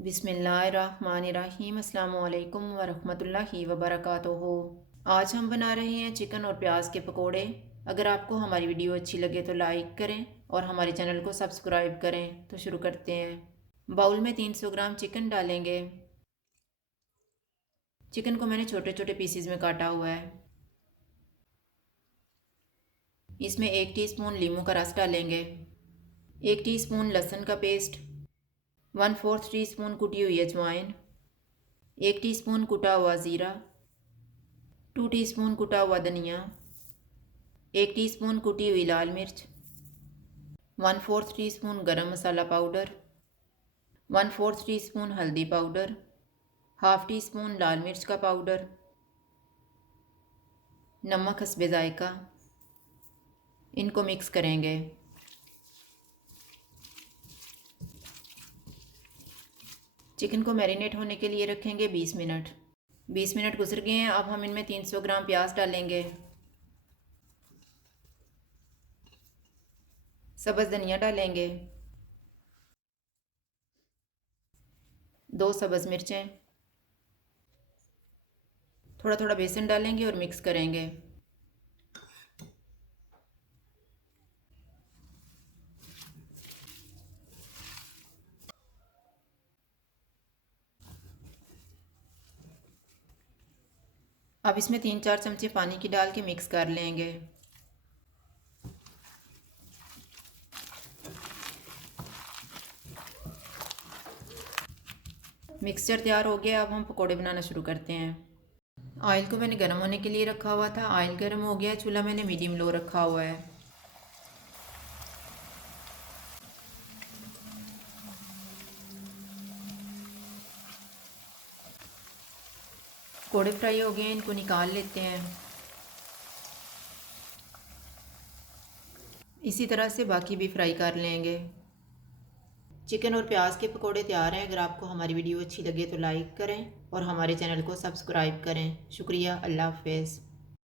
बिस्मिल्लाहिर्रहमानिर्रहीम। अस्सलामु अलैकुम वरहमतुल्लाहि वबरकातुहू। आज हम बना रहे हैं चिकन और प्याज के पकोड़े। अगर आपको हमारी वीडियो अच्छी लगे तो लाइक करें और हमारे चैनल को सब्सक्राइब करें। तो शुरू करते हैं। बाउल में 300 ग्राम चिकन डालेंगे। चिकन को मैंने छोटे छोटे पीसेस में काटा हुआ है। इसमें 1 टीस्पून लीमू का रस डालेंगे, 1 टीस्पून लहसुन का पेस्ट, 1/4 टीस्पून कुटी हुई अजवाइन, 1 टीस्पून कुटा हुआ ज़ीरा, 2 टीस्पून कुटा हुआ धनिया, 1 टीस्पून कुटी हुई लाल मिर्च, 1/4 टीस्पून गरम मसाला पाउडर, 1/4 टीस्पून हल्दी पाउडर, हाफ़ टी स्पून लाल मिर्च का पाउडर, नमक हस्बे ज़ायका। इनको मिक्स करेंगे। चिकन को मैरिनेट होने के लिए रखेंगे 20 मिनट। 20 मिनट गुजर गए हैं। अब हम इनमें 300 ग्राम प्याज डालेंगे, सब्ज़ धनिया डालेंगे, 2 सब्ज़ मिर्चें, थोड़ा थोड़ा बेसन डालेंगे और मिक्स करेंगे। अब इसमें 3-4 चमचे पानी की डाल के मिक्स कर लेंगे। मिक्सचर तैयार हो गया। अब हम पकोड़े बनाना शुरू करते हैं। ऑयल को मैंने गर्म होने के लिए रखा हुआ था। ऑयल गर्म हो गया। चूल्हा मैंने मीडियम लो रखा हुआ है। पकोड़े फ्राई हो गए हैं, इनको निकाल लेते हैं। इसी तरह से बाकी भी फ्राई कर लेंगे। चिकन और प्याज के पकोड़े तैयार हैं। अगर आपको हमारी वीडियो अच्छी लगे तो लाइक करें और हमारे चैनल को सब्सक्राइब करें। शुक्रिया। अल्लाह हाफ़िज़।